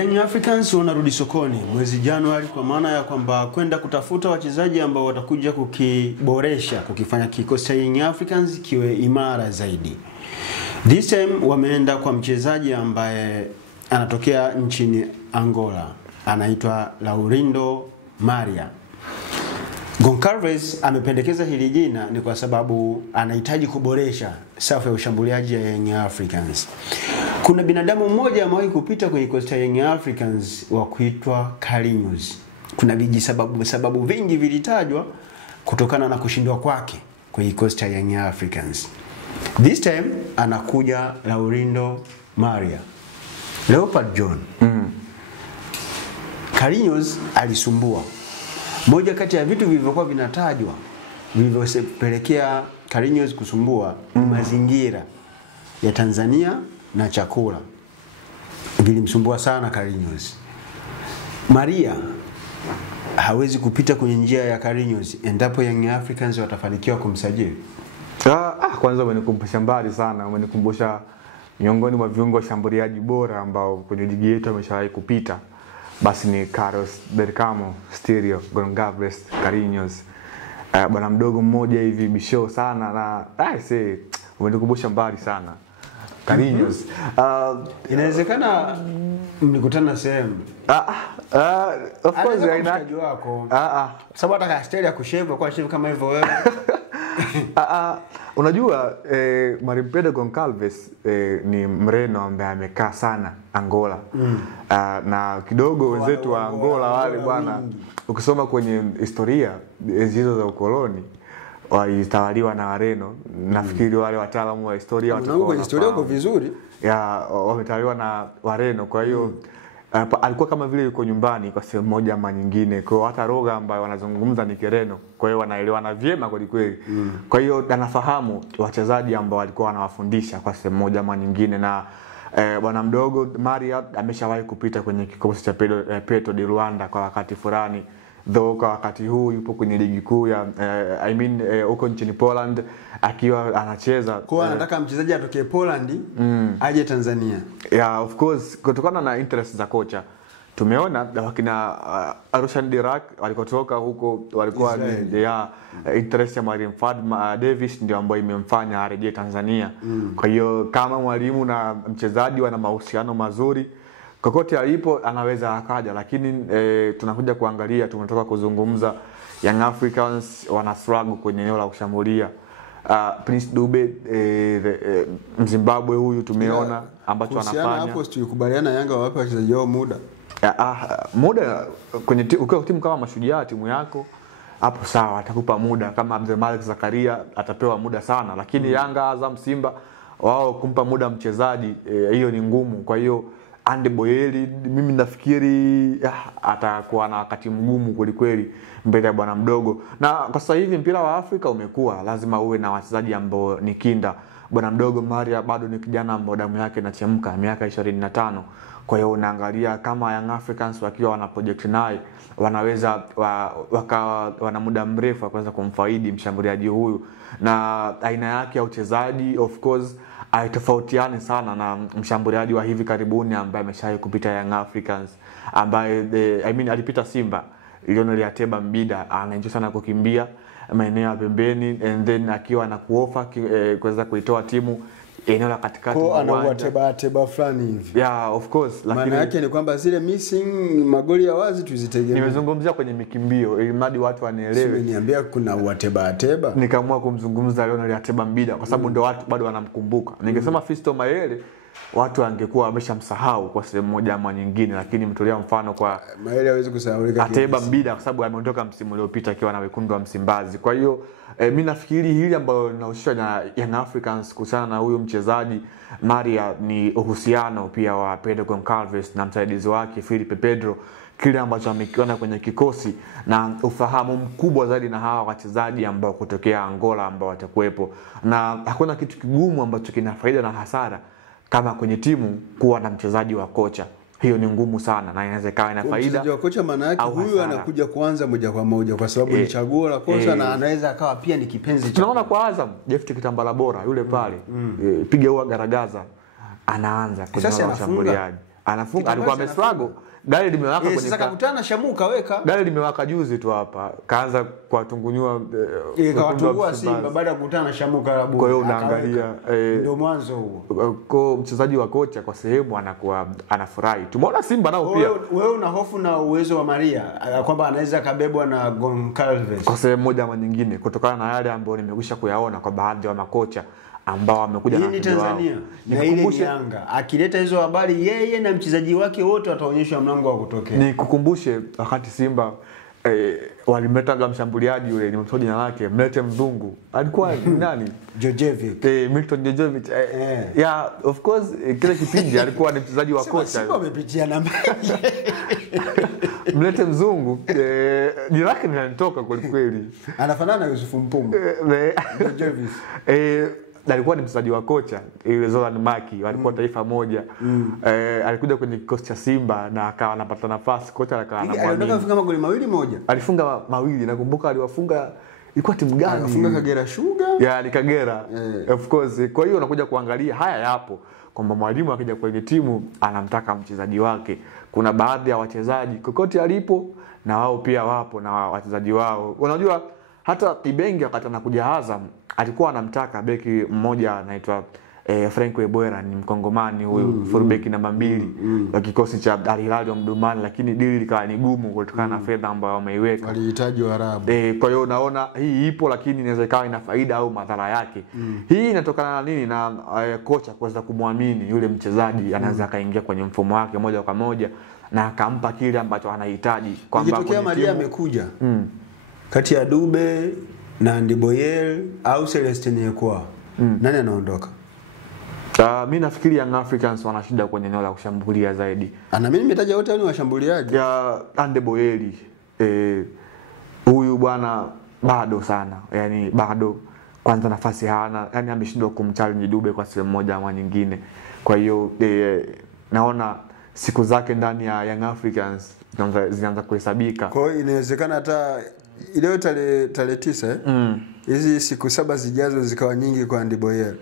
Young Africans wanarudi sokoni mwezi Januari kwa maana ya kwamba kwenda kutafuta wachezaji ambao watakuja kukiboresha, kukifanya kikosi cha Young Africans kiwe imara zaidi. This time wameenda kwa mchezaji ambaye anatokea nchini Angola, anaitwa Laurindo Maria. Goncalves amependekeza hili jina ni kwa sababu anahitaji kuboresha safu ya ushambuliaji ya Young Africans. Kuna binadamu mmoja amewahi kupita kwenye kikosi cha Young Africans wa kuitwa Carlinhos. Kuna sababu vingi vilitajwa kutokana na kushindwa kwake kwenye kikosi cha Young Africans. This time anakuja Laurindo Maria. Leopard John. Carlinhos alisumbua. Moja kati ya vitu vilivyokuwa vinatajwa vilivyopelekea Carlinhos kusumbua mazingira ya Tanzania na chakula. Vilimsumbua sana Carlinhos. Maria hawezi kupita kwenye njia ya Carlinhos endapo Young Africans watafanikiwa kumsajili. Kwanza umenikumbusha mbali sana, umenikumbusha miongoni mwa viungo washambuliaji bora ambao kwenye ligi yetu ameshawahi kupita. Basi ni Carlos Bergamo, Stereo, Goncalves, Carlinhos. Bwana mdogo mmoja hivi bisho sana na umenikumbusha mbali sana. Carlinhos. Inawezekana mlikutana sehemu. Of course mshikaji wako. Sababu hata Stereo kushave kwa shave kama hivyo wewe. Unajua Marimpeda Goncalves ni Mreno ambaye amekaa sana Angola. Na kidogo wenzetu wa Angola wale bwana, ukisoma kwenye historia hizo za ukoloni walitawaliwa na Wareno. Nafikiri wale wataalamu wa historia watakuwa kwenye historia uko vizuri. Wametawaliwa na Wareno, kwa hiyo alikuwa kama vile yuko nyumbani kwa sehemu moja ama nyingine. Kwa hata lugha ambayo wanazungumza ni Kireno, kwa hiyo wanaelewana vyema kweli kweli. Kwa hiyo anafahamu wachezaji ambao walikuwa wanawafundisha kwa sehemu moja ama nyingine. Na bwana mdogo Maria ameshawahi kupita kwenye kikosi cha Petro de Luanda kwa wakati fulani. Though kwa wakati huu yupo kwenye ligi kuu ya huko nchini Poland akiwa anacheza. Kwa anataka mchezaji atoke Poland aje Tanzania. Of course, kutokana na interest za kocha. Tumeona wakina Arushan Dirak walikotoka huko walikuwa interest ya Mwalimu Fadma Davis ndio ambayo imemfanya arejee Tanzania. Kwa hiyo kama mwalimu na mchezaji wana mahusiano mazuri, kokote alipo anaweza akaja, lakini tunakuja kuangalia, tumetoka kuzungumza Young Africans wana struggle kwenye eneo la kushambulia. Prince Dube Mzimbabwe huyu tumeona ambacho anafanya. Hapo tulikubaliana Yanga wawape wachezaji wao muda. Muda kwenye ukiwa timu kama Mashujaa, timu yako hapo sawa, atakupa muda. Kama Abdelmalik Zakaria atapewa muda sana, lakini Yanga, Azam, Simba wao kumpa muda mchezaji hiyo ni ngumu. Kwa hiyo Ande Boyeli mimi nafikiri atakuwa na wakati mgumu kweli kweli mbele ya bwana mdogo. Na kwa sasa hivi mpira wa Afrika umekuwa lazima uwe na wachezaji ambao ni kinda. Bwana mdogo Maria bado ni kijana ambao damu yake inachemka, miaka 25. Kwa hiyo unaangalia kama Young Africans wakiwa wana project naye wanaweza wana muda mrefu kuweza kumfaidi mshambuliaji huyu. Na aina yake ya uchezaji of course aitofautiane sana na mshambuliaji wa hivi karibuni ambaye ameshawahi kupita Young Africans, ambaye alipita Simba, Lionel Ateba Mbida. Anaenjoy sana kukimbia maeneo ya pembeni and then akiwa na kuofa kuweza kuitoa timu eneo la katikati kwa ana Ateba fulani hivi. Of course, lakini maana yake ni kwamba zile missing magoli ya wazi tuzitegemea. Nimezungumzia kwenye mikimbio ili mradi watu wanielewe. Niambia kuna Ateba. Nikaamua kumzungumza Lionel Ateba Mbida kwa sababu ndio watu bado wanamkumbuka. Ningesema Fisto Mayele watu wangekuwa wameshamsahau kwa sehemu moja ama nyingine, lakini mtolea mfano kwa Mayele hawezi kusahaulika Ateba Mbida kwa sababu ameondoka msimu uliopita akiwa na wekundu wa Msimbazi. Kwa hiyo mimi nafikiri hili ambalo linahusishwa na Young Africans kuhusiana na huyo mchezaji Maria ni uhusiano pia wa Pedro Goncalves na msaidizi wake Felipe Pedro, kile ambacho amekiona kwenye kikosi na ufahamu mkubwa zaidi na hawa wachezaji ambao kutokea Angola ambao watakuepo. Na hakuna kitu kigumu ambacho kina faida na hasara kama kwenye timu kuwa na mchezaji wa kocha. Hiyo ni ngumu sana na inaweza ikawa ina faida. Mchezaji wa kocha maana yake huyu anakuja kuanza moja kwa moja kwa sababu ni chaguo la kocha na anaweza akawa pia ni kipenzi cha. Tunaona kwa Azam Jeff Kitambala bora yule pale piga huwa garagaza anaanza kwenye mshambuliaji. anafunga, alikuwa amestruggle. Gari limewaka kwenye sasa kakutana Shamuka weka. Gari limewaka juzi tu hapa. Kaanza kuwatungunyua kawatungua Simba baada ya kukutana na Shamuka Rabu. Kwa hiyo unaangalia ndio mwanzo huo. Kwa mchezaji wa kocha kwa sehemu anakuwa anafurahi. Tumeona Simba nao pia. Wewe una hofu na uwezo wa Maria kwamba anaweza kabebwa na Goncalves kwa sehemu moja ama nyingine kutokana na yale ambayo nimekwisha kuyaona kwa baadhi ya makocha ambao wamekuja na Tanzania na ile Yanga akileta hizo habari yeye na mchezaji wake wote wataonyeshwa mlango wa kutokea. Nikukumbushe wakati Simba walimleta mshambuliaji yule nimemsahau jina lake, mlete mzungu alikuwa nani? Djordjevic. Milton Djordjevic. Yeah, of course kile kipindi alikuwa ni mchezaji wa kocha. Simba wamepitia namba. Mlete mzungu jina lake linanitoka kweli kweli. Anafanana na Yusuf Mpumbu. Djordjevic. Alikuwa ni mchezaji wa kocha ile Zoran Maki, walikuwa taifa moja. Alikuja kwenye kikosi cha Simba na akawa anapata nafasi, kocha akawa anamwamini. Aliondoka kufunga magoli mawili moja. Alifunga mawili, nakumbuka aliwafunga, ilikuwa timu gani? Alifunga Kagera Sugar. Yeah, ni Kagera. Of course. Kwa hiyo unakuja kuangalia haya yapo kwamba mwalimu akija kwenye timu anamtaka mchezaji wake. Kuna baadhi ya wachezaji kokote alipo na wao pia wapo na wachezaji wao. Unajua hata Ibenge wakati anakuja Azam alikuwa anamtaka beki mmoja anaitwa Franco Ebwera, ni Mkongomani huyu, fullback namba 2 wa kikosi cha Al Hilal wa Mdumani, lakini dili likawa ni gumu kutokana na fedha ambayo wameiweka. Walihitaji Waarabu. Kwa hiyo unaona hii ipo, lakini inaweza ikawa ina faida au madhara yake. Hii inatokana na nini? Na kocha kuweza kumwamini yule mchezaji, anaweza kaingia kwenye mfumo wake moja kwa moja na akampa kile ambacho anahitaji. Kwamba ikitokea Maria amekuja kati ya Dube na Ndiboyel au Celestine Yekwa, nani anaondoka? Mimi nafikiri Young Africans wana shida kwenye eneo la kushambulia zaidi. Mimi nimetaja wote ni washambuliaji. Ndiboyel huyu bwana bado sana. Yaani bado kwanza nafasi hana. Yaani ameshindwa kumchallenge Dube kwa sehemu moja ama nyingine. Kwa hiyo naona siku zake ndani ya Young Africans zinaanza kuhesabika. Kwa hiyo inawezekana hata ile tarehe 9 hizi siku 7 zijazo zikawa nyingi kwa Ndiboyel.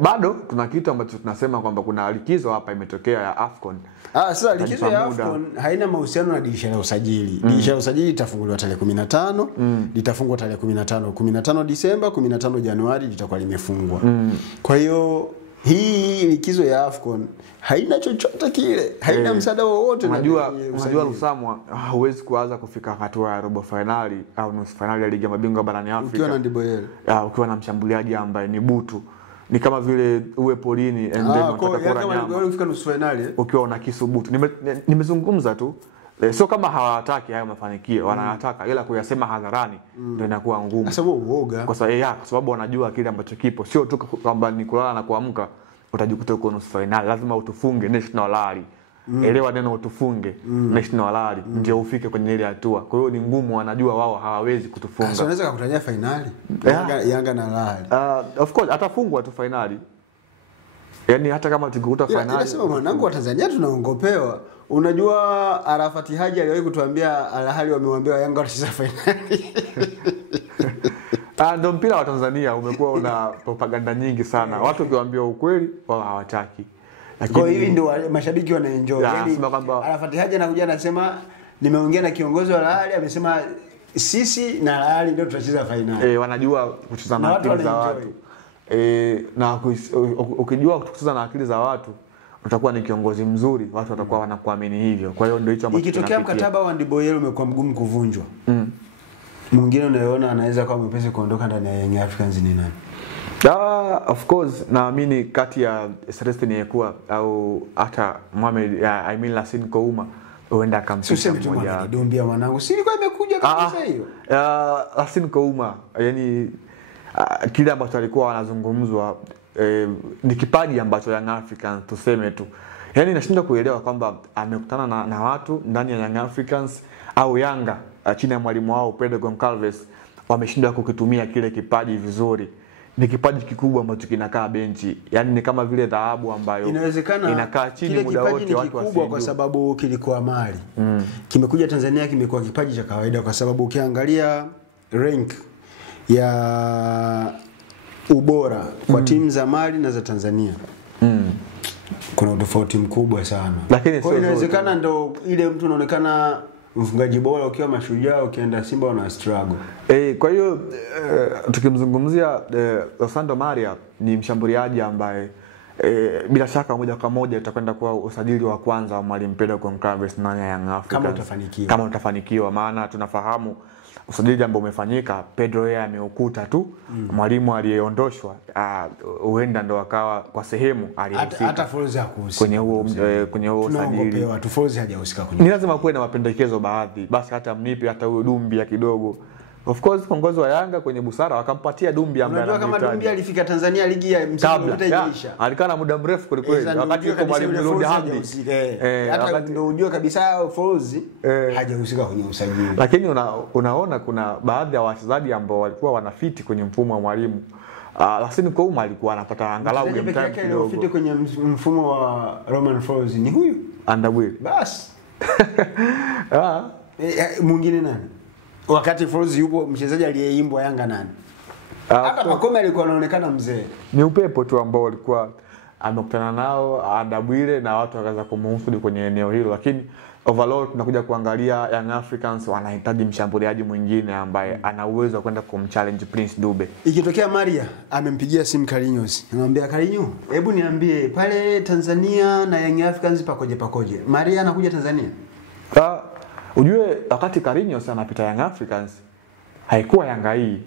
Bado kuna kitu ambacho tunasema kwamba kuna likizo hapa imetokea ya AFCON. Sasa likizo ya AFCON haina mahusiano na dirisha la usajili. Dirisha la usajili litafunguliwa tarehe 15, litafungwa tarehe 15 Disemba, 15 Januari litakuwa limefungwa. Kwa hiyo hii likizo ya AFCON haina chochote kile, haina msaada wowote. Unajua Lusamwa huwezi kuanza kufika hatua ya robo finali au nusu finali ya ligi ya mabingwa barani Afrika ukiwa na Ndiboyel, ukiwa na mshambuliaji ambaye ni butu. Ni kama vile uwe polini and then unataka kula nyama. Ufika nusu finali ukiwa una kisubutu. Nimezungumza tu. Sio kama hawataki hayo mafanikio, wanataka ila kuyasema hadharani ndio inakuwa ngumu. Kwa sababu uoga. Kwa sababu wanajua kile ambacho kipo. Sio tu kwamba ni kulala na kuamka utajikuta uko nusu finali, lazima utufunge national rally. Elewa neno utufunge national rally ndio ufike kwenye ile hatua. Kwa hiyo ni ngumu, wanajua wao hawawezi kutufunga. Sasa unaweza kukutajia finali Yanga na Rally. Of course atafungwa tu finali. Yaani hata kama tukikuta finali. Nasema mwanangu wa Tanzania tunaongopewa. Unajua Arafat Haji aliwahi kutuambia Al Ahly wamemwambia Yanga watacheza finali. Ndio mpira wa Tanzania umekuwa una propaganda nyingi sana. Watu ukiwaambia ukweli wao hawataki. Lakini kwa hivi ndio mashabiki wanaenjoy. Yaani Arafat Haji anakuja anasema nimeongea na kiongozi wa Al Ahly amesema sisi na Al Ahly ndio tutacheza finali. Wanajua kucheza na akili za watu. Na ukijua kucheza na akili za watu utakuwa ni kiongozi mzuri, watu watakuwa wanakuamini hivyo. Kwa hiyo ndio hicho ambacho ikitokea mkataba wa Ndiboyel umekuwa mgumu kuvunjwa. Mwingine unayeona anaweza kuwa mwepesi kuondoka ndani ya Young Africans ni nani? Of course naamini kati ya Celestine Yekwa au hata Mohamed Lassin Kouma huenda akampisha mmoja. Dombia mwanangu. Si ilikuwa imekuja kabisa hiyo. Lassin Kouma yani kile ambacho alikuwa wanazungumzwa ni kipaji ambacho Young Africans tuseme tu. Yaani nashindwa kuelewa kwamba amekutana na watu ndani ya Young Africans au Yanga chini ya mwalimu wao Pedro Goncalves wameshindwa kukitumia kile kipaji vizuri. Ni kipaji kikubwa ambacho kinakaa benchi. Yaani ni kama vile dhahabu ambayo inakaa chini muda wote watu wasijue kwa sababu kilikuwa mali. Kimekuja Tanzania kimekuwa kipaji cha kawaida kwa sababu ukiangalia rank ya ubora kwa timu za Mali na za Tanzania. kuna utofauti mkubwa sana. Lakini kwa inawezekana ndo ile mtu anaonekana mfungaji bora ukiwa Mashujaa, ukienda Simba una struggle. Kwa hiyo tukimzungumzia Osando Maria ni mshambuliaji ambaye bila shaka moja kwa moja itakwenda kuwa usajili wa kwanza wa Mwalimu Pedro Goncalves ndani ya Young Africans kama utafanikiwa, maana tunafahamu usajili ambao umefanyika Pedro yeye ameukuta tu. Mwalimu aliyeondoshwa huenda ndo akawa kwa sehemu alihusika hata Folz hakuhusika kwenye huo usajili. Watu Folz hajahusika kwenye. Ni lazima kuwe na mapendekezo baadhi, basi hata mnipe hata huyo Dumbia kidogo. Of course viongozi wa Yanga kwenye busara wakampatia Dumbia ambaye anamhitaji. Kama Dumbia alifika Tanzania ligi ya msimu uliopita ilisha. Alikaa na muda mrefu kweli wakati yuko Mwalimu Rudi Hamdi. Hata ndio unajua kabisa Folz hajahusika kwenye usajili. Lakini unaona kuna baadhi ya wachezaji ambao walikuwa wanafiti kwenye mfumo wa mwalimu. Lakini kwa Uma alikuwa anapata angalau game time kidogo. Fiti kwenye mfumo wa Romain Folz ni huyu Andabwile. Bas. Mwingine nani? Wakati Folz yupo mchezaji aliyeimbwa Yanga nani? Hata Pacome alikuwa anaonekana mzee. Ni upepo tu ambao alikuwa amekutana nao Andabwile na watu wakaanza kumhusudu kwenye eneo hilo, lakini overall tunakuja kuangalia Young Africans wanahitaji mshambuliaji mwingine ambaye ana uwezo wa kwenda kumchallenge Prince Dube. Ikitokea Maria amempigia simu Carlinhos, anamwambia Carlinhos, hebu niambie pale Tanzania na Young Africans pakoje? Maria anakuja Tanzania? Ujue wakati Carlinhos anapita Young Africans haikuwa Yanga hii.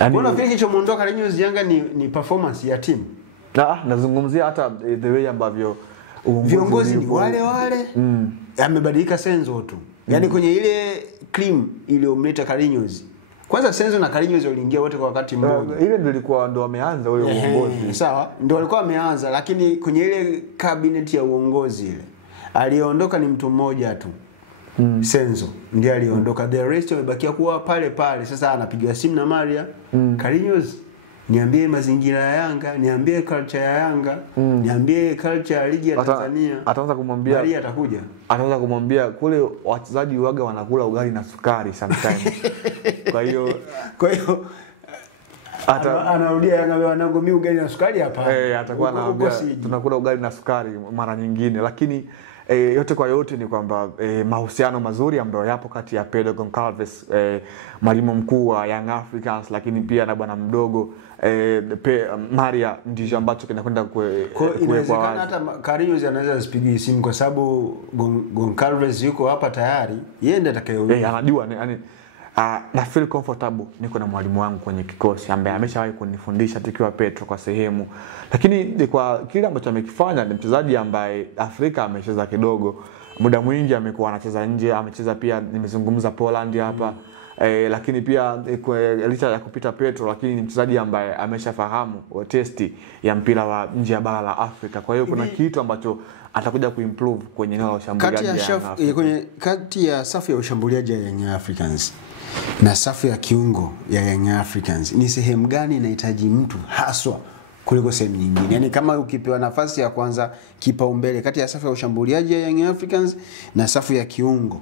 Yaani unafikiri kilichomuondoa Carlinhos Yanga ni performance ya timu? Nazungumzia hata the way ambavyo viongozi ni wale. Amebadilika Senzo tu. Yaani kwenye ile cream iliyomleta Carlinhos. Kwanza Senzo na Carlinhos waliingia wote kwa wakati mmoja. Ile ndio ilikuwa ndo wameanza ule uongozi. Sawa, ndio walikuwa wameanza, lakini kwenye ile cabinet ya uongozi ile aliondoka ni mtu mmoja tu. Senzo ndiye aliondoka. The rest wamebakia kuwa pale. Sasa anapiga simu na Maria. Carlinhos, niambie mazingira ya Yanga, niambie culture ya Yanga, niambie culture ya ligi ya Tanzania. Ataanza kumwambia Maria atakuja. Ataanza kumwambia kule wachezaji waga wanakula ugali na sukari sometimes. Kwa hiyo anarudia Yanga wanangu mimi ugali na sukari hapa. Atakuwa anaambia tunakula ugali na sukari mara nyingine, lakini yote kwa yote ni kwamba mahusiano mazuri ambayo yapo kati ya Pedro Goncalves mwalimu mkuu wa Young Africans, lakini pia na bwana mdogo Maria ndicho ambacho kinakwenda kuwekwa wazi. Hata Carlinhos anaweza asipige simu kwa sababu Goncalves yuko hapa tayari, yeye ndiye atakayeongea. Anajua yani na feel comfortable niko na mwalimu wangu kwenye kikosi ambaye ameshawahi kunifundisha tukiwa Petro kwa sehemu. Lakini kwa kile ambacho amekifanya ni mchezaji ambaye Afrika amecheza kidogo. Muda mwingi amekuwa anacheza nje, amecheza pia nimezungumza Poland hapa. Lakini pia licha ya kupita Petro, lakini ni mchezaji ambaye ameshafahamu testi ya mpira wa nje ya bara la Afrika. Kwa hiyo kuna kitu ambacho atakuja kuimprove kwenye eneo la ushambuliaji kati ya safu ya ushambuliaji ya Young Africans na safu ya kiungo ya Young Africans. Ni sehemu gani inahitaji mtu haswa kuliko sehemu nyingine? Yaani kama ukipewa nafasi ya kwanza kipaumbele kati ya safu ya ushambuliaji ya Young Africans na safu ya kiungo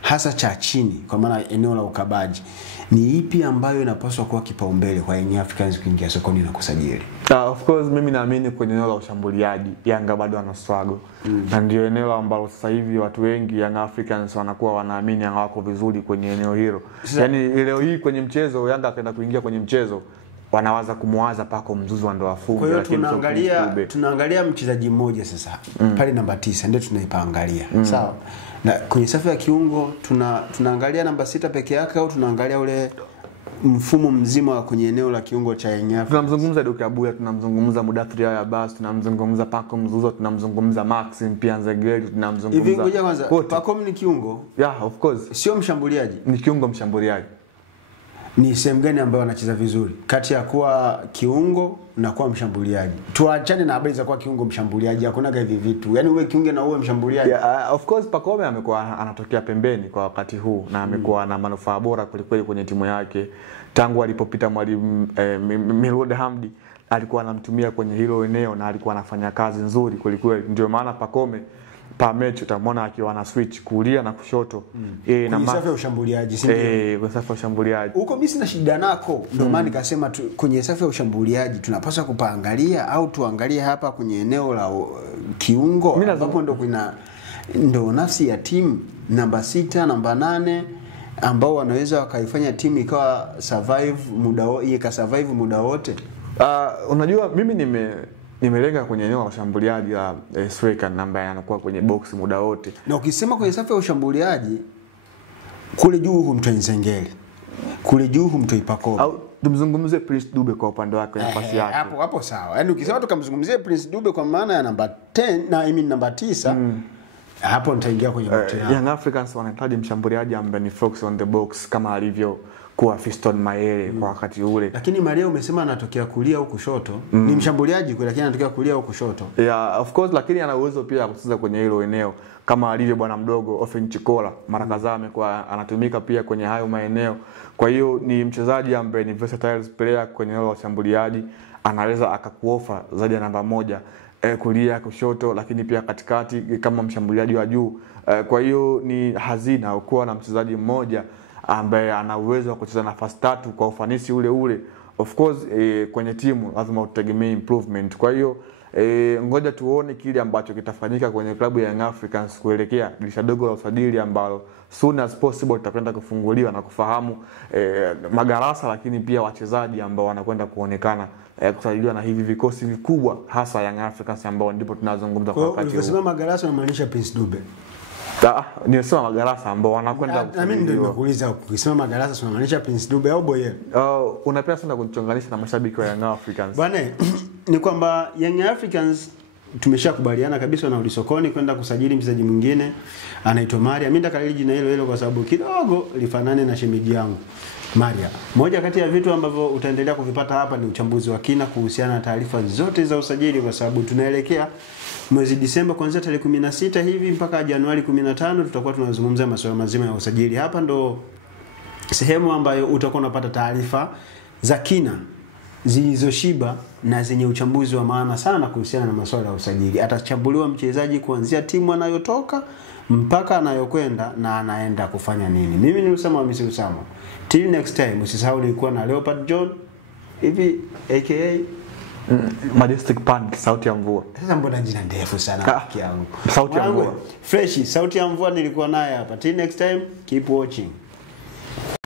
hasa cha chini kwa maana eneo la ukabaji, ni ipi ambayo inapaswa kuwa kipaumbele kwa Young Africans kuingia sokoni na kusajili? Of course mimi naamini kwenye eneo la ushambuliaji Yanga bado wana struggle. Na ndio eneo ambalo sasa hivi watu wengi Young Africans wanakuwa wanaamini hawako vizuri kwenye eneo hilo. Yaani leo hii kwenye mchezo Yanga akaenda kuingia kwenye mchezo wanawaza kumwaza pako Mzuzu ndo afunge. Kwa hiyo tunaangalia mchezaji mmoja sasa pale namba 9 ndio tunaipaangalia. Sawa. Na kwenye safu ya kiungo tunaangalia namba 6 peke yake au tunaangalia ule mfumo mzima kwenye eneo la kiungo cha Young Africans? Tunamzungumza Dukabuya, tunamzungumza Mudathiri ya Bas, tunamzungumza Pako Mzuzu, tunamzungumza Maxim pia Nzegeli, tunamzungumza. Hivi ngoja kwanza, Pako ni kiungo? Yeah, of course. Sio mshambuliaji. Ni kiungo mshambuliaji. Ni sehemu gani ambayo anacheza vizuri kati ya kuwa kiungo na kuwa mshambuliaji? Tuachane na habari za kuwa kiungo mshambuliaji, hakuna hivi vitu. Yaani uwe kiungo na uwe mshambuliaji. Of course Pacome amekuwa anatokea pembeni kwa wakati huu na amekuwa na manufaa bora kulikweli kwenye timu yake. Tangu alipopita mwalimu Rudi Hamdi alikuwa anamtumia kwenye hilo eneo na alikuwa anafanya kazi nzuri kulikweli. Ndio maana Pacome pa mechi utamwona akiwa na switch kulia na kushoto. Na safu ya ushambuliaji si ndio? Kwa safu ya ushambuliaji. Huko mimi sina shida nako. Ndio maana nikasema kwenye safu ya ushambuliaji tunapaswa kupaangalia au tuangalie hapa kwenye eneo la kiungo ambapo ndo nafsi ya timu namba 6, namba 8 ambao wanaweza wakaifanya timu ikawa survive muda wote. Unajua mimi nimelenga kwenye eneo la ushambuliaji la striker ambaye anakuwa kwenye box muda wote. Na ukisema kwenye safu ya ushambuliaji kule juu humtoi Nzengeli, kule juu humtoi Pacome, au tumzungumzie Prince Dube kwa upande wake nafasi yake. Hapo sawa. Yaani ukisema tukamzungumzie Prince Dube kwa maana ya namba 10 na namba 9 hapo nitaingia kwenye box yao. Young Africans wanahitaji mshambuliaji ambaye ni focus on the box kama alivyo kwa Fiston Mayele kwa wakati ule. Lakini Maria umesema anatokea kulia au kushoto. Ni mshambuliaji kwa, lakini anatokea kulia au kushoto. Yeah, of course, lakini ana uwezo pia kucheza kwenye hilo eneo kama alivyo bwana mdogo Ofen Chikola. Mara kadhaa amekuwa anatumika pia kwenye hayo maeneo. Kwa hiyo ni mchezaji ambaye ni versatile player kwenye eneo la ushambuliaji, anaweza akakuofa zaidi ya namba 1 kulia, kushoto, lakini pia katikati kama mshambuliaji wa juu. Kwa hiyo ni hazina kuwa na mchezaji mmoja ambaye ana uwezo wa kucheza nafasi 3 kwa ufanisi ule ule. Of course kwenye timu lazima utegemee improvement. Kwa hiyo ngoja tuone kile ambacho kitafanyika kwenye klabu ya Young Africans kuelekea dirisha dogo la usajili ambalo soon as possible tutakwenda kufunguliwa na kufahamu magarasa, lakini pia wachezaji ambao wanakwenda kuonekana kusajiliwa na hivi vikosi vikubwa hasa Young Africans ambao ndipo tunazungumza kwa wakati huu. Ukisema magarasa unamaanisha Prince Dube? Nimesema magarasa ambao wanakwenda. Na mimi ndio nimekuuliza ukisema magarasa unamaanisha Prince Dube au Boye? Unapenda sana kuchonganisha na mashabiki wa Young Africans. Bwana, ni kwamba Young Africans tumeshakubaliana kabisa na ulisokoni kwenda kusajili mchezaji mwingine anaitwa Maria. Mimi nitakalili jina hilo kwa sababu kidogo lifanane na shemeji yangu Maria. Moja kati ya vitu ambavyo utaendelea kuvipata hapa ni uchambuzi wa kina kuhusiana na taarifa zote za usajili, kwa sababu tunaelekea mwezi Disemba kuanzia tarehe 16 hivi mpaka Januari 15 tutakuwa tunazungumza masuala mazima ya usajili. Hapa ndo sehemu ambayo utakuwa unapata taarifa za kina zilizoshiba na zenye uchambuzi wa maana sana kuhusiana na masuala ya usajili. Atachambuliwa mchezaji kuanzia timu anayotoka mpaka anayokwenda na anaenda kufanya nini. Mimi ni Usama Hamisi Usama. Till next time, usisahau nilikuwa na Leopard John hivi aka Majestic Pan, sauti ya mvua. Sasa mbona jina ndefu sana rafiki yangu? Sauti ya mvua. Fresh, sauti ya mvua nilikuwa naye hapa. Till next time, keep watching.